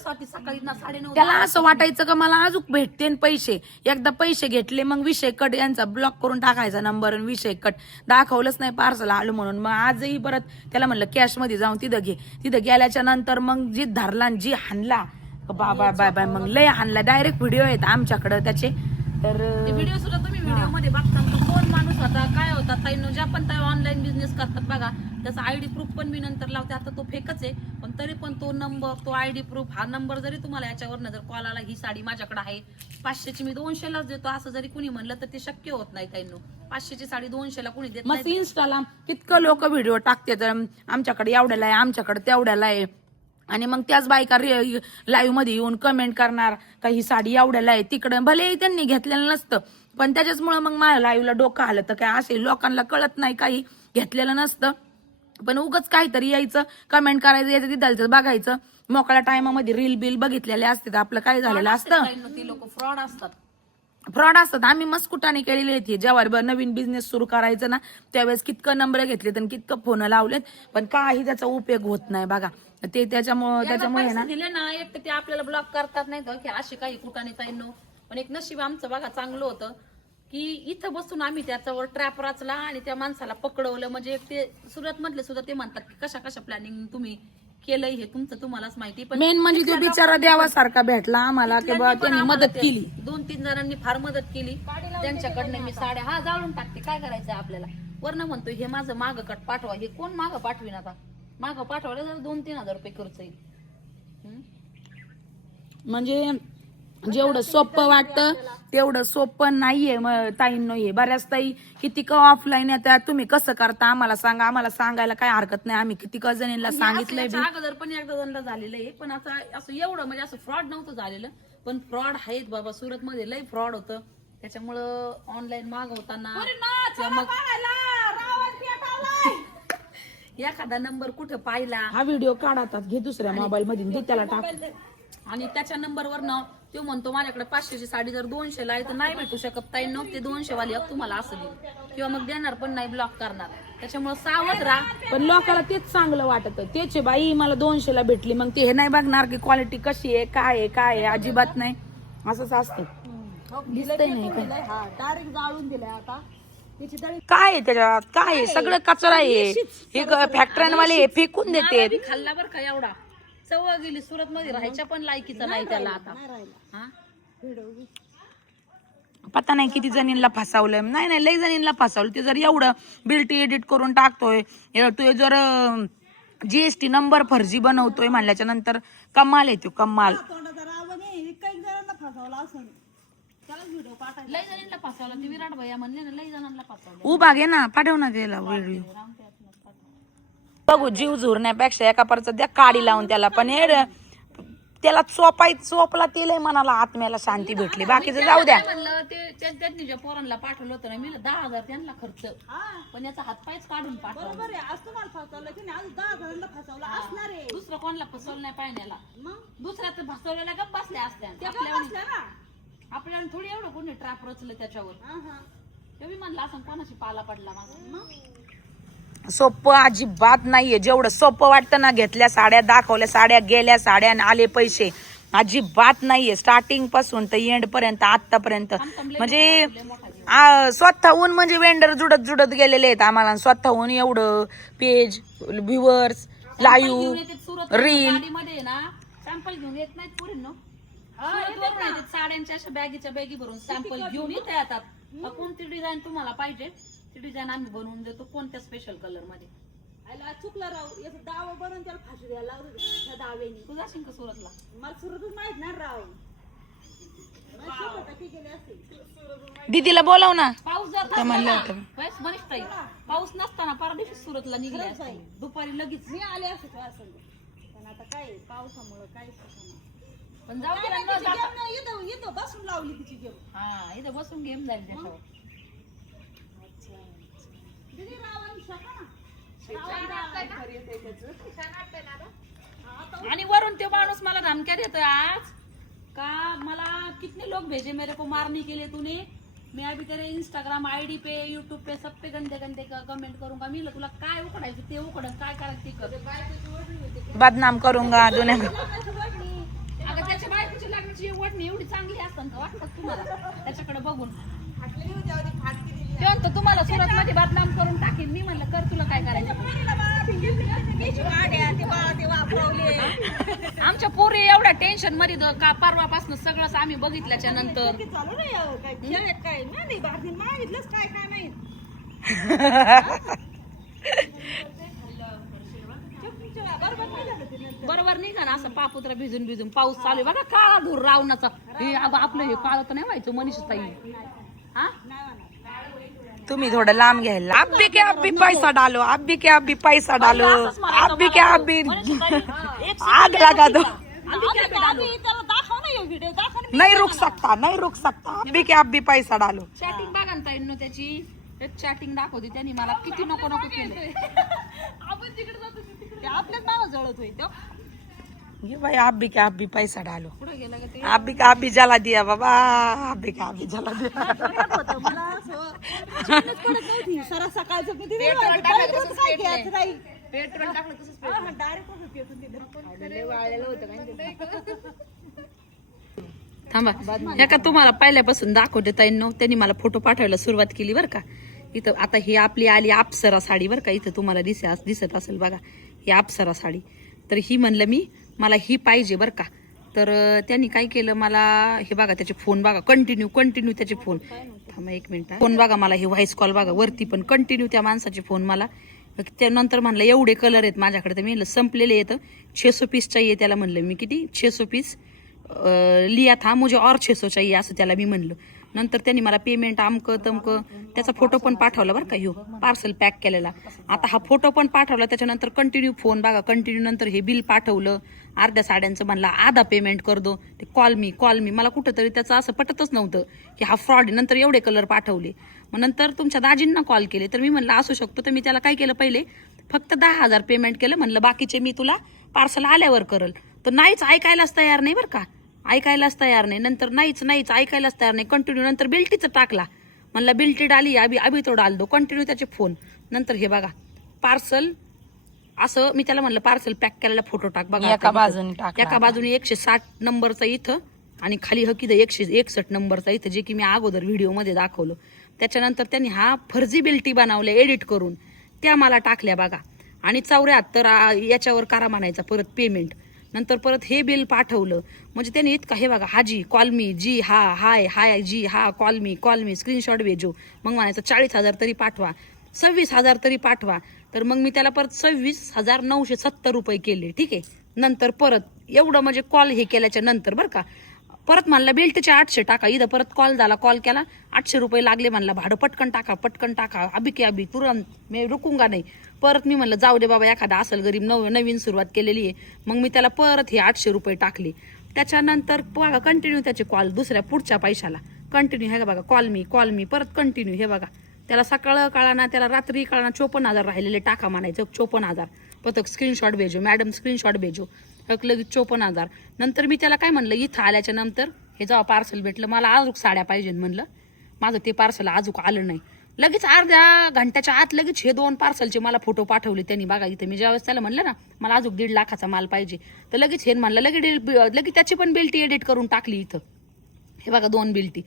त्याला, असं वाटायचं का मला अजून भेटते पैसे. एकदा पैसे घेतले मग विषय कट, यांचा ब्लॉक करून टाकायचा नंबर आणि विषय कट. दाखवलंच नाही पार्सल आलं म्हणून. मग आजही परत त्याला म्हणलं कॅश मध्ये जाऊन तिथं घे. तिथं गेल्याच्या नंतर मग जी धरला जी हाणला बाय मग लय हाणला. डायरेक्ट व्हिडिओ आहेत आमच्याकडे त्याचे. तर व्हिडिओ सुद्धा तुम्ही व्हिडिओ मध्ये बघता कोण माणूस होता, काय होता. ताईंनो ज्या पण ताई ऑनलाईन बिझनेस करतात बघा, त्याचा आयडी प्रूफ पण मी नंतर लावते. आता तो फेकच आहे, पण तरी पण तो नंबर, तो आयडी प्रूफ, हा नंबर जरी तुम्हाला याच्यावरनं जर कॉल आला, ही साडी माझ्याकडे आहे 500ची, मी 200लाच देतो असं जरी कुणी म्हणलं तर ते शक्य होत नाही ताईंनो. 500ची साडी 200ला कुणी देत मग इन्स्टाला कितकं लोक व्हिडिओ टाकतात, आमच्याकडे एवढ्याला आहे, आमच्याकडे तेवढ्याला आहे. आणि मग त्याच बायका लाईव्ह मध्ये येऊन कमेंट करणार का ही साडी एवढ्याला आहे तिकडं. भले त्यांनी घेतलेलं नसतं, पण त्याच्याचमुळे मग माझ्या लाईव्हला डोकं आलं. तर काय असे लोकांना कळत नाही, काही घेतलेलं नसतं, पण उगाच काहीतरी यायचं, कमेंट करायचं, यायचं तिथं बघायचं. मोकळ्या टायमामध्ये रील बिल बघितलेले असते तर आपलं काय झालेलं असतं. ती लोक फ्रॉड असतात. आम्ही मस्कुटाने केलेली होती. जेव्हा नवीन बिझनेस सुरू करायचं ना, त्यावेळेस कितकं नंबर घेतलेत आणि कितकं फोन लावलेत, पण काही त्याचा उपयोग होत नाही बघा. ते त्याच्यामुळे ना दिले ना, एक तर ते आपल्याला ब्लॉक करतात नाही तर की अशी काही कुठाने ताईंनो. पण एक नशीब आमचं बघा चांगलं होतं की इथं बसून आम्ही त्याच्यावर ट्रॅप रचला आणि त्या माणसाला पकडवलं. म्हणजे ते सुरत मधले सुद्धा ते म्हणतात की कशा प्लॅनिंग तुम्ही केलंय हे तुमचं तुम्हालाच माहिती. पण मेन म्हणजे तो बिचारा देवासारखा भेटला आम्हाला, की त्यांनी मदत केली. 2-3 जणांनी फार मदत केली. त्यांच्याकडनं मी साड्या जाळून टाकते, काय करायचं आपल्याला. वरनं म्हणतोय हे माझं मागं कट पाठवा. हे कोण मागं पाठवीन आता. मागं पाठवायला जर 2-3 हजार रुपये खर्च येईल. म्हणजे जेवढं सोपं वाटतं तेवढं सोपं नाहीये ताईंनो. हे बऱ्याच ताई किती का ऑफलाईन येतात, तुम्ही कसं करता आम्हाला सांगा. आम्हाला सांगायला काय हरकत नाही, आम्ही किती जणींना सांगितलंय. अगोदर पण एकदा दोनदा झालेलं आहे, पण आता असं एवढं म्हणजे असं फ्रॉड नव्हतं झालेलं. पण फ्रॉड आहेत बाबा, सुरत मध्ये लय फ्रॉड होतं. त्याच्यामुळं ऑनलाईन मागवताना एखादा नंबर कुठं पाहिला, हा व्हिडिओ काढतात, घे दुसऱ्या मोबाईल मध्ये त्याला टाक. आणि त्याच्या नंबरवर न तो म्हणतो माझ्याकडे 500ची साडी जर 200ला आहे तर नाही भेटू शकत ताईंनो, ते 200 वाली तुम्हाला असं देईल किंवा मग देणार पण नाही, ब्लॉक करणार. त्याच्यामुळे सावध राहा. पण लोकांना तेच चांगलं वाटत, तेच बाई मला 200ला भेटली, मग ते हे नाही बघणार की क्वालिटी कशी आहे, काय आहे अजिबात नाही. असंच असतं. दिसतंय नाही डायरेक्ट जाळून दिलंय आता. काय आहे त्याच्यात, काय आहे, सगळं कचरा आहे. हे फॅक्टरीवाले फेकून देते. खाल्ला बरं का एवढा, सवय गेली. सुरत मध्ये राहायच्या पण लायकीचं नाही त्याला आता. पता नाही किती जणींना फसवलं. नाही लई जणींना फसवलं. ते जर एवढं बिल्टी एडिट करून टाकतोय, तो जर जीएसटी नंबर फर्जी बनवतोय म्हणल्याच्या नंतर कमाल येतो, कमाल. लय जणांना फसवलं. ते विराट भैया म्हणले ना, लय जणांना फसवलं. उभा घे ना, पाठव ना त्याला व्हिडिओ. बघू जीव झुरण्यापेक्षा एका परचा द्या काडी लावून त्याला, पण हे त्याला चोपला तेलही मनाला आत्म्याला शांती भेटली, बाकीचं जाऊ द्या. काय म्हणलं ते त्यांनी ज्या पोरांना पाठवलं होतं ना, मी 10,000 त्यांना खर्च, पण याचा हातपायच काढून पाठवला. बरोबर आहे, आज तुम्हाला फसवलं की नाही, आज 10,000 फसवलं असणार आहे. दुसरं कोणाला फसवलं नाही पाहिण्याला, मग दुसऱ्या तर फसवलेला गप्प बसल्या असत्या. त्या का बसल्या ना? आपल्याला थोडी एवढं कोणी ट्रॅप रचलं त्याच्यावर. हा. ते मी म्हणलं असं कोणाची पाला पडला माझा. मग सोपं अजिबात नाहीये. जेवढं सोपं वाटतं ना, घेतल्या साड्या, दाखवल्या साड्या, गेल्या साड्या आणि आले पैसे, अजिबात नाहीये. स्टार्टिंग पासून तर एंड पर्यंत आतापर्यंत म्हणजे स्वतःहून म्हणजे वेंडर जुडत गेलेले आहेत आम्हाला. स्वतःहून एवढं पेज, व्ह्युअर्स, लाईव्ह, रील मध्ये ना सॅम्पल घेऊन येत नाहीत पुढे ना, साड्यांच्या अशा बॅगीच्या बॅगी भरून सॅम्पल घेऊन येतात. कोणती डिझाईन तुम्हाला पाहिजे ती डिझाईन आम्ही बनवून देतो, कोणत्या स्पेशल कलर मध्ये. आयला चुकलं राव, याचं दावा बनवून त्याला फाशी द्यायला लावलं त्या दाव्यानी. तू जाशील का सुरतला? मला सुरतच माहित नाही राव. मला 100% गेले असते. दीदीला बोलाव ना. पाऊस जात म्हणलं होतं. मनीषताई, पाऊस नसताना परदेशी सुरतला निघले असते. दुपारी लगेच मी आले असते तुझ्या संग, पण आता काय पावसामुळे काहीच पण जाऊ दे ना, येतो बसून लावली तिची गेम. हा इथं बसून गेम जाईल त्याच्यावर. दीदी रावानी शका ना. आणि वरून ते माणूस मला धमक्या देतोय आज का, मला कितने लोग भेजे मेरे को मारने के लिए तूने, मैं अभी तेरे इंस्टाग्राम आईडी पे यूट्यूब पे सब पे गंदे गंदे कमेंट करूंगा. मी तुला काय उकडायचं ते उकडत, काय करायचं ते कर. बदनाम करूंगा दुनिया. अगं त्याच्या बायकोची लग्नाची वडणी एवढी चांगली असतात का वाटतं तुम्हाला त्याच्याकडे बघून? ते म्हणतो तुम्हाला सुरत मध्ये बदनाम करून टाकेन. मी म्हणलं कर, तुला काय करायचं. आमच्या पोरी एवढ्या टेन्शन मध्ये का परवापासून सगळंच आम्ही बघितल्याच्या नंतर चालू नाही काय खेळत काय नाही बातमी मागितलंच काय काय नाही. बरोबर निघा ना असं पापुत्र भिजून पाऊस चालू आहे बघा, काळा धूर रावणाचा. हे आपलं हे काळ तर नाही व्हायचं मनीषताई. हा तुम्ही थोडं लांब घ्यायला. अब्बी के अब्बी पैसा डालो, अब्बी के अब्बी पैसा डालो, अब्बी के अब्बी आग लगा दो. त्याला दाखव ना हे व्हिडिओ, दाखव ना. नहीं रुक सकता, नहीं रुक सकता, अब्बी के अब्बी पैसा डालो. चॅटिंग बघा ना ताईंनो त्याची, एक चॅटिंग दाखवते त्यांनी मला किती नको नको केलं. आपण तिकडे जातो, ते आपल्याच नाव जळत होईल तो. ये भाई अब्बी के अब्बी पैसा डालो, पुढे गेला का ते. अब्बी का अब्बी जला दिया बाबा, अब्बी का अब्बी जला दिया. मला असं चिंताच पडत नव्हती. सरा सकाळचं किती वेळ व्हायचं, काय करत काय घ्यायचं नाही. पेट्रोल टाकलं तसंच. डायरेक्ट कसं पेटून दिलं. थांबा, ह्या का तुम्हाला पहिल्यापासून दाखवते ताईंनो. त्यांनी मला फोटो पाठवायला सुरुवात केली बरं का. इथं आता ही आपली आली अप्सरा साडी बरं का. इथं तुम्हाला दिसत असेल बघा, ही अप्सरा साडी. तर ही म्हणलं मला ही पाहिजे बरं का. तर त्यांनी काय केलं, मला हे बघा त्याचे फोन बघा, कंटिन्यू त्याचे फोन. थांबा एक मिनिट, फोन बघा मला, हे व्हॉइस कॉल बघा वरती पण कंटिन्यू त्या माणसाचे फोन मला. त्यानंतर म्हणलं एवढे कलर आहेत माझ्याकडे, तर मी म्हणलं संपलेले येतं, 600 पीस चाहिए. त्याला म्हणलं मी किती 600 पीस लिया था, मुझे और 600 चाहिए असं त्याला मी म्हणलं. नंतर त्यांनी मला पेमेंट अमकं तमकं त्याचा फोटो पण पाठवला बरं का, ह्यो पार्सल पॅक केलेला. आता हा फोटो पण पाठवला, त्याच्यानंतर कंटिन्यू फोन बघा, कंटिन्यू. नंतर हे बिल पाठवलं अर्ध्या साड्यांचं, म्हणला आधा पेमेंट कर दो, ते कॉल मी. मला कुठंतरी त्याचं असं पटतच नव्हतं की हा फ्रॉड. नंतर एवढे कलर पाठवले. मग नंतर तुमच्या दाजींना कॉल केले, तर मी म्हणलं असू शकतो. तर मी त्याला काय केलं, पहिले फक्त 10,000 पेमेंट केलं. म्हणलं बाकीचे मी तुला पार्सल आल्यावर करल. तर नाहीच, ऐकायलाच तयार नाही बरं का, ऐकायलाच तयार नाही. नंतर नाहीच ऐकायलाच तयार नाही. कंटिन्यू नंतर बिल्टीचं टाकला, म्हणला बिल्टी डाली, अभी तो डाल दो. कंटिन्यू त्याचे फोन. नंतर हे बघा पार्सल, असं मी त्याला म्हणलं पार्सल पॅक केलेला फोटो टाक बघा. एका बाजूने 160 नंबरचा इथं आणि खाली हकीद 161 नंबरचा इथं, जे की मी अगोदर व्हिडिओ मध्ये दाखवलं. त्याच्यानंतर त्यांनी हा फर्जी बिल्टी बनवल्या एडिट करून, त्या मला टाकल्या बघा. आणि 74 याच्यावर करा म्हणायचा परत पेमेंट. नंतर परत हे बिल पाठवलं. म्हणजे त्यांनी इतका, हे बघा, हाजी कॉल मी, जी हा, हाय जी हा, कॉल मी स्क्रीनशॉट भेजो. मग म्हणायचं 40,000 तरी पाठवा, 26,000 तरी पाठवा. तर मग मी त्याला परत 26,970 रुपये केले. ठीक आहे. नंतर परत एवढं म्हणजे कॉल हे केल्याच्या नंतर बरं का, परत म्हणला बिल्टचे 800 टाका. इथं परत कॉल झाला, कॉल केला, 800 रुपये लागले. म्हणला भाडं पटकन टाका. अभी के अभी तुरंत, मी रुकूंगा नाही. परत मी म्हणलं जाऊ दे बाबा एखादा असेल गरीब नवीन सुरुवात केलेली आहे, मग मी त्याला परत हे 800 रुपये टाकले. त्याच्यानंतर बघा कंटिन्यू त्याचे कॉल दुसऱ्या पुढच्या पैशाला कंटिन्यू, हे बघा कॉल मी परत कंटिन्यू. हे बघा त्याला सकाळ कळाना त्याला रात्री कळाना 54,000 राहिलेले टाका म्हणायचं. 54,000 पथक स्क्रीनशॉट भेजो मॅडम, स्क्रीनशॉट भेजो. लगेच 54,000. नंतर मी त्याला काय म्हणलं, इथं आल्याच्या नंतर हे जेव्हा पार्सल भेटलं मला अजून साड्या पाहिजे म्हणलं, माझं ते पार्सल अजून आलं नाही. लगेच अर्ध्या घंट्याच्या आत लगेच हे 2 पार्सलचे मला फोटो पाठवले त्यांनी. बघा इथं मी ज्यावेळेस त्याला म्हणलं ना मला अजून 1.5 लाखाचा माल पाहिजे, तर लगेच हे म्हणलं लगेच त्याची पण बिल्टी एडिट करून टाकली इथं. हे बघा 2 बिल्टी.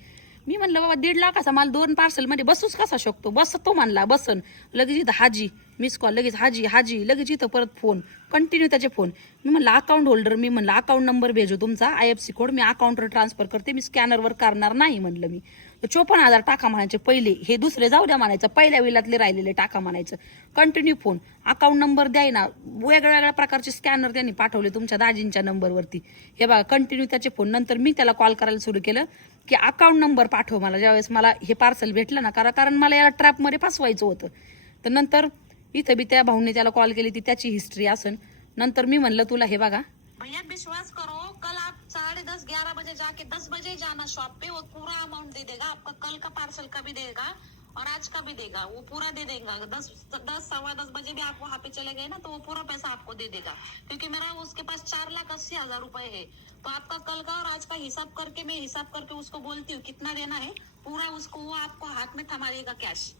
मी म्हणलं बाबा 1.5 लाखाचा माल 2 पार्सल मध्ये बसूच कसा शकतो, बसतो म्हणला बसन. लगेच इथं हाजी मिस कॉल, लगेच हाजी लगेच इथं परत फोन कंटिन्यू त्याचे फोन. मी म्हणलं अकाउंट होल्डर, मी म्हणलं अकाउंट नंबर भेजो तुमचा, IFSC कोड मी अकाउंटवर ट्रान्सफर करते, मी स्कॅनरवर करणार नाही म्हणलं. मी 54,000 टाका म्हणायचे पहिले, हे दुसरे जाऊ द्या म्हणायचं, पहिल्या वेळातले राहिलेले टाका म्हणायचं. कंटिन्यू फोन, अकाउंट नंबर द्याय ना, वेगवेगळ्या प्रकारचे स्कॅनर त्यांनी पाठवले तुमच्या दाजींच्या नंबरवरती. हे बघा कंटिन्यू त्याचे फोन. नंतर मी त्याला कॉल करायला सुरू केलं की अकाउंट नंबर पाठव मला ज्यावेळेस मला हे पार्सल भेटलं ना, कारण मला याला ट्रॅपमध्ये फसवायचं होतं. तर नंतर इथं बी त्या भाऊने त्याला कॉल केली ती त्याची हिस्ट्री असन. नंतर मी म्हणलं तुला हे बघा भैया विश्वास करो, कल आप 10:30-11 बजे जाके 10 बजे जाना शॉप पे, वो पूरा अमाउंट दे देगा आपका, कल का पार्सल का भी देगा और आज का भी देगा, वो पूरा दे देगा. 10-10 बजे भी आप वहाँ पे चले गए ना तो वो पूरा पैसा आपको दे देगा, क्योंकि मेरा उसके पास 4,80,000 रुपए है. तो आपका कल का और आज का हिसाब करके मैं हिसाब करके उसको बोलती हूँ कितना देना है, पूरा उसको वो आपको हाथ में थमा देगा कैश.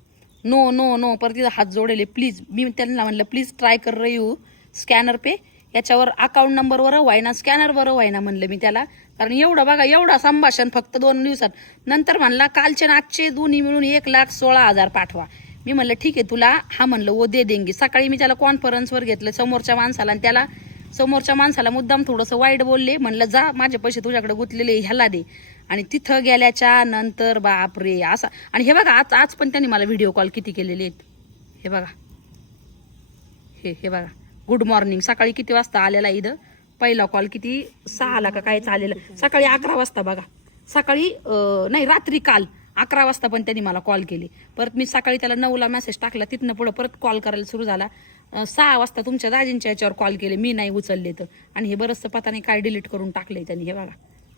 नो परत तिथं हात जोडेले प्लीज. मी त्यांना म्हणलं प्लीज ट्राय कर रही हूँ स्कॅनर पे, याच्यावर अकाउंट नंबरवर व्हायना स्कॅनरवर व्हायना म्हणलं मी त्याला. कारण एवढं बघा एवढा संभाषण फक्त 2 दिवसात. नंतर म्हणला कालचे नाचचे दोन्ही मिळून 1,16,000 पाठवा. मी म्हणलं ठीक आहे तुला, हा म्हणलं वो दे देंगे. सकाळी मी त्याला कॉन्फरन्सवर घेतलं समोरच्या माणसाला, आणि त्याला समोरच्या माणसाला मुद्दाम थोडंसं वाईट बोलले. म्हणलं जा माझे पैसे तुझ्याकडे गुंतलेले ह्याला दे. आणि तिथं गेल्याच्या नंतर बापरे असा. आणि हे बघा आज पण त्यांनी मला व्हिडिओ कॉल किती केलेले आहेत. हे बघा हे बघा गुड मॉर्निंग, सकाळी किती वाजता आलेला इथं पहिला कॉल, किती 6ला का काय चाललेलं, सकाळी 11 वाजता बघा. सकाळी नाही रात्री काल 11 वाजता पण त्यांनी मला कॉल केली. परत मी सकाळी त्याला 9ला मेसेज टाकला, तिथनं पुढे परत कॉल करायला सुरू झाला. 6 वाजता तुमच्या दाजींच्या याच्यावर कॉल केले, मी नाही उचलले तर. आणि हे बरंचसं पता नाही काय डिलीट करून टाकलंय त्यांनी. हे बघा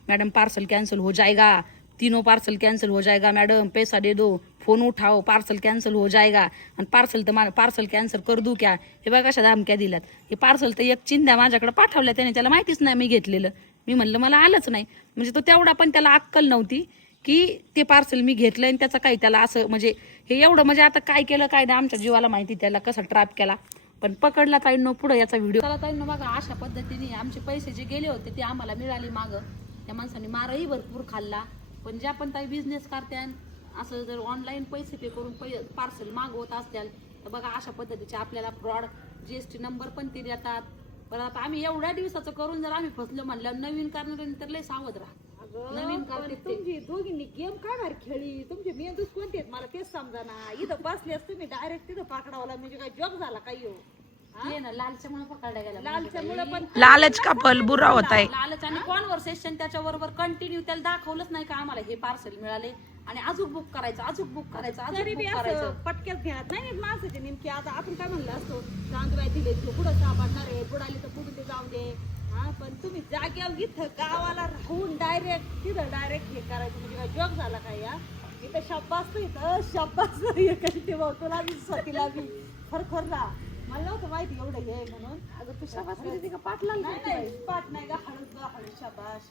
मैडम पार्सल कैंसिल हो जाएगा, तीनों पार्सल कैंसिल हो जाएगा मैडम, पैसा दे दो, फोन उठाओ, पार्सल कैंसिल हो जाएगा. आणि पार्सल कॅन्सल कर दू क्या. हे बघा कशा धमक्या दिल्यात. हे पार्सल तर एक चिंध्या माझ्याकडे पाठवल्या त्याने, त्याला माहितीच नाही मी घेतलेलं. मी म्हणलं मला आलंच नाही. म्हणजे तो तेवढा पण त्याला अक्कल नव्हती की ते पार्सल मी घेतलंय आणि त्याचा काही त्याला असं म्हणजे हे एवढं म्हणजे आता काय केलं काय नाही आमच्या जीवाला माहिती, त्याला कसा ट्रॅप केला. पण पकडला ताईंनो पुढे याचा व्हिडिओ. चला ताईंनो बघा अशा पद्धतीने आमचे पैसे जे गेले होते ते आम्हाला मिळाले मागं. त्या माणसाने मारही भरपूर खाल्ला. पण ज्या पण ताई बिझनेस करत्या असं जर ऑनलाईन पैसे पे करून पार्सल मागवत असतील तर बघा अशा पद्धतीचे आपल्याला फ्रॉड GST नंबर पण ते देतात. बरं आता आम्ही एवढ्या दिवसाचं करून जर आम्ही फसलो म्हणलं नवीन करणार तर लय सावध राहा. नवीन करते तुमची दोघींनी गेम काय भारी खेळली, तुमचे मेंदूच कोणते आहेत मला तेच समजा ना. इथं बसलेस तुम्ही डायरेक्ट तिथं पकडावला म्हणजे काय जॉब झाला काही हो. ते ना लालच्यामुळे पकडला गेला. लालच्यामुळे पण लालच का फल बुरा होता है. लालच आणि कॉन्व्हर्सेशन त्याच्याबरोबर कंटिन्यू त्याला दाखवलंच नाही का आम्हाला हे पार्सल मिळाले आणि अजून बुक करायचं तरी बी बुक असं करायचं. पटक्यात घेणार नाही माणसाचे नेमकी. आता आपण काय म्हणलं असतो चांदबाई दिले पुढं सापडणार आहे, बुडाली तर पुढे ते जाऊ दे. हा पण तुम्ही जाग्यावर इथं गावाला राहून डायरेक्ट तिथं डायरेक्ट हे करायचं म्हणजे काय जॉब झाला काय या. इथं शब्बास इथं शब्बास ठेवा तुला बी स्वतीला बी खरखरला. मला नव्हतं माहिती एवढं हे म्हणून. अगं तू शबास कधी का पाटला नाही पाठ नाही का हळद शबास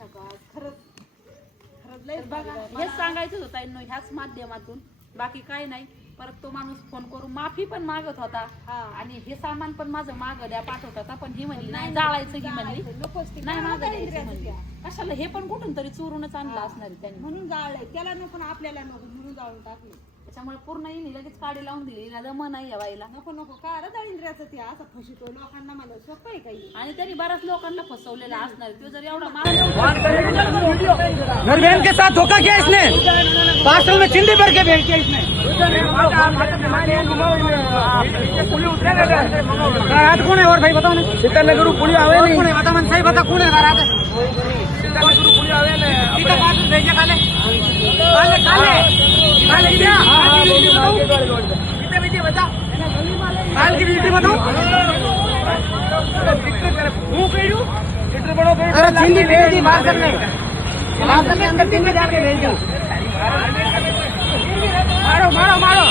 खरंच लय बघा हेच सांगायचं होतं ताईंनो ह्याच माध्यमातून, बाकी काय नाही. परत तो माणूस फोन करून माफी पण मागत होता आणि हे सामान पण माझं माग द्या पाठवत होता. पण ही म्हणली नाही जाळायचं, ही म्हणली नाही मागं द्यायचं म्हणली. कशाला हे पण कुठून तरी चोरूनच आणलं असणार त्यांनी म्हणून जाळलंय. त्याला नको ना आपल्याला नको म्हणून जाळून टाकले. त्याच्यामुळे पूर्ण येईल लगेच काडी लावून दिली. हिला मन नाही यावायला. नको काय दळिंद्र्याचं ते असं फसतो लोकांना. मला सोपं आहे काही. आणि त्यांनी बऱ्याच लोकांना फसवलेला असणार. तो जर एवढा मेरी बहन के साथ धोखा किया इसने, पार्सल में चिंदी भर के भेज दिया इसने. रात कौन है और भाई बताओ ना. सीतानगर पुलिस आवे नहीं. कौन है बताओ सही बता कौन है रात. सीतानगर पुलिस आवे नहीं. पार्सल भेजे काले काले काले काले क्या. कितने बजे बता साल की ड्यूटी बताओ हूँ कही लीटर बड़ो अरे चिंदी भेज दी बाहर करने अंदर चिंदी डाल के भेज दी मारो मारो मारो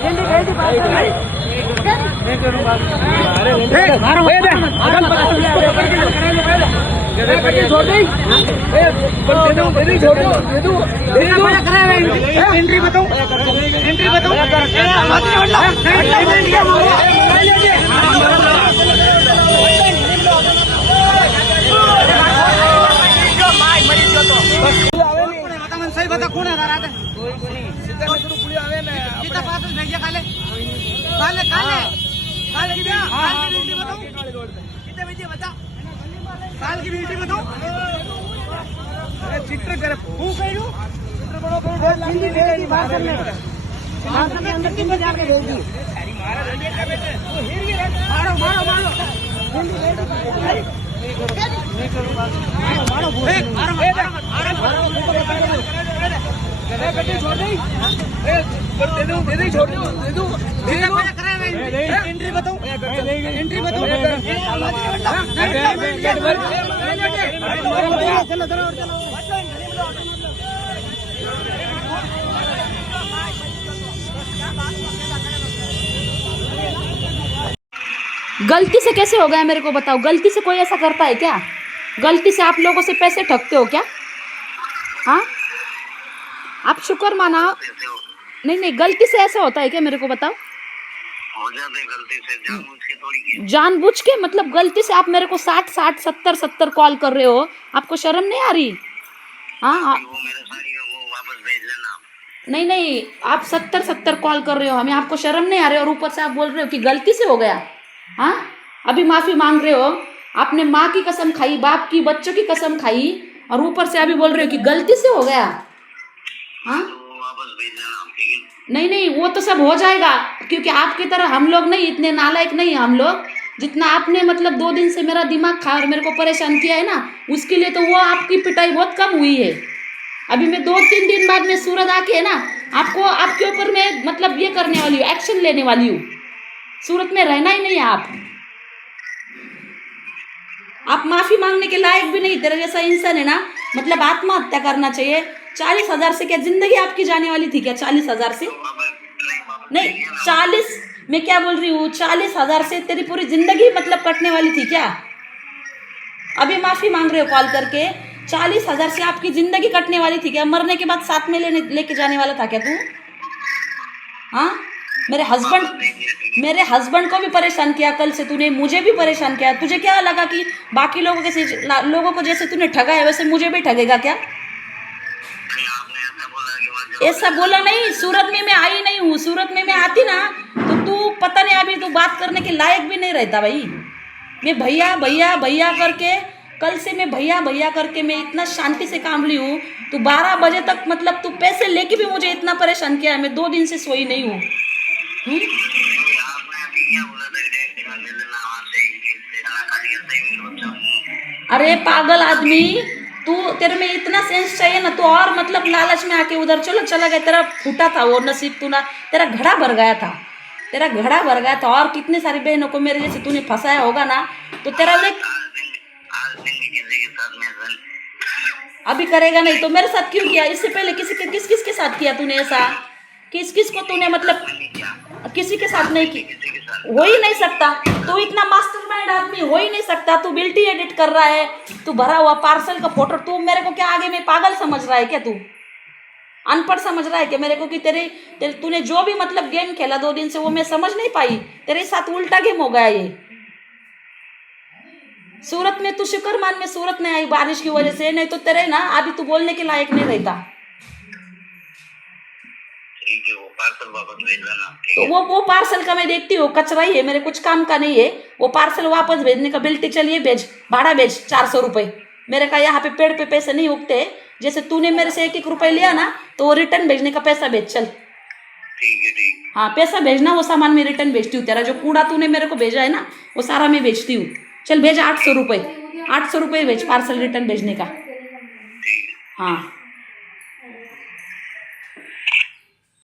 चिंदी भेज दी बाहर करने मारो छोड़ दी एंट्री बताओ एंट्री बताओ सही बता कौन है रात पुलिस आवे ना कितना पास भेजिए काले काले काले काले बताओ कितने बजे बता साल की ड्यूटी बताओ चित्र करे हूँ कही चित्र बड़ो हिंदी दे रही बात करने अंदर चिंदी डाल के भेज दी मारो मारो मारो हिंदी दे दी छोड़ दी दे दी छोड़ दे दो एंट्री बताओ एंट्री बताओ चलो चलो गलती से कैसे हो गया मेरे को बताओ। गलती से कोई ऐसा करता है क्या? गलती से आप लोगों से पैसे ठगते हो क्या? हाँ, आप शुक्र माना। नहीं नहीं, गलती से ऐसा होता है क्या मेरे को बताओ? हो जाते गलती से, जानबूझ के थोड़ी। जानबूझ के मतलब गलती से आप मेरे को 60 कॉल कर रहे हो, आपको शर्म नहीं आ रही? हाँ वो मेरे साड़ी वो वापस भेज लेना। नहीं नहीं, आप 70 कॉल कर रहे हो, हमें आपको शर्म नहीं आ रही? और ऊपर से आप बोल रहे हो कि गलती से हो गया। हाँ, अभी माफी मांग रहे हो, आपने माँ की कसम खाई, बाप की, बच्चों की कसम खाई, और ऊपर से अभी बोल रहे हो कि गलती से हो गया। हाँ, वापस भेज देना, ठीक है? नहीं नहीं, वो तो सब हो जाएगा, क्योंकि आपकी तरह हम लोग नहीं, इतने नालायक नहीं हम लोग। जितना आपने मतलब 2 दिन से मेरा दिमाग खा और मेरे को परेशान किया है ना, उसके लिए तो वो आपकी पिटाई बहुत कम हुई है। अभी मैं 2-3 दिन बाद में सूरत आके है ना, आपको आपके ऊपर मैं मतलब ये करने वाली हूँ, एक्शन लेने वाली हूँ। सूरत में रहना ही नहीं है आप माफी मांगने के लायक भी नहीं। तेरे जैसा इंसान है ना, मतलब आत्महत्या करना चाहिए। 40,000 से क्या जिंदगी आपकी जाने वाली थी क्या? 40,000 से नहीं, 40, मैं क्या बोल रही हूँ, 40,000 से तेरी पूरी जिंदगी मतलब कटने वाली थी क्या? अभी माफी मांग रहे हो कॉल करके? 40,000 से आपकी जिंदगी कटने वाली थी क्या? मरने के बाद साथ में लेके जाने वाला था क्या तू? हाँ, मेरे हस्बैंड को भी परेशान किया कल से तूने, मुझे भी परेशान किया। तुझे क्या लगा कि बाकी लोगों को जैसे तूने ठगा है वैसे मुझे भी ठगेगा क्या? ऐसा बोला नहीं। सूरत में मैं आई नहीं हूँ, सूरत में मैं आती ना तो तू पता नहीं, अभी तू बात करने के लायक भी नहीं रहता भाई। मैं भैया भैया भैया करके, कल से मैं भैया भैया करके मैं इतना शांति से काम ली हूँ। तू 12 बजे तक मतलब तू पैसे लेके भी मुझे इतना परेशान किया है। मैं 2 दिन से सोई नहीं हूँ। अरे पागल आदमी, तू, तेरे में इतना सेंस चाहिए ना, तू और मतलब लालच में आके उधर चला गया। तेरा फूटा था वो नसीब, तू ना, तेरा घड़ा भर गया था, तेरा घड़ा भर गया था। और कितने सारी बहनों को मेरे जैसे तूने फंसाया होगा ना, तो तेरा ले अभी करेगा नहीं तो मेरे साथ क्यों किया? इससे पहले किस के साथ किया तूने ऐसा? किस को तूने मतलब किसी के साथ नहीं की? हो ही नहीं सकता, तू इतना मास्टरमाइंड आदमी हो ही नहीं सकता। तू बिल्टी एडिट कर रहा है, तू भरा हुआ पार्सल का फोटो, तू मेरे को क्या आगे में पागल समझ रहा है क्या? तू अनपढ़ समझ रहा है क्या मेरे को? कि तेरे तूने जो भी मतलब गेम खेला 2 दिन से वो मैं समझ नहीं पाई। तेरे साथ उल्टा गेम हो गया ये। सूरत में तू शुक्र मान, में सूरत में आई बारिश की वजह से, नहीं तो तेरे ना अभी तू बोलने के लायक नहीं रहता। ठीक है, वो पार्सल वापस भेज देना। तो वो पार्सल का मैं देखती हूँ, कचरा ही है, मेरे कुछ काम का नहीं है। वो पार्सल वापस भेजने का बिल्टी चलिए भेज, भाड़ा भेज 400 रुपये। मेरे का यहाँ पे पेड़ पे पैसे नहीं उगते। जैसे तूने मेरे से 1-1 रुपये लिया ना, तो वो रिटर्न भेजने का पैसा भेज चल। ठीक है, ठीक। हाँ, पैसा भेजना, वो सामान मैं रिटर्न भेजती हूँ। तेरा जो कूड़ा तूने मेरे को भेजा है ना, वो सारा मैं भेजती हूँ। चल भेज 800 रुपये, 800 रुपये भेज पार्सल रिटर्न भेजने का। हाँ।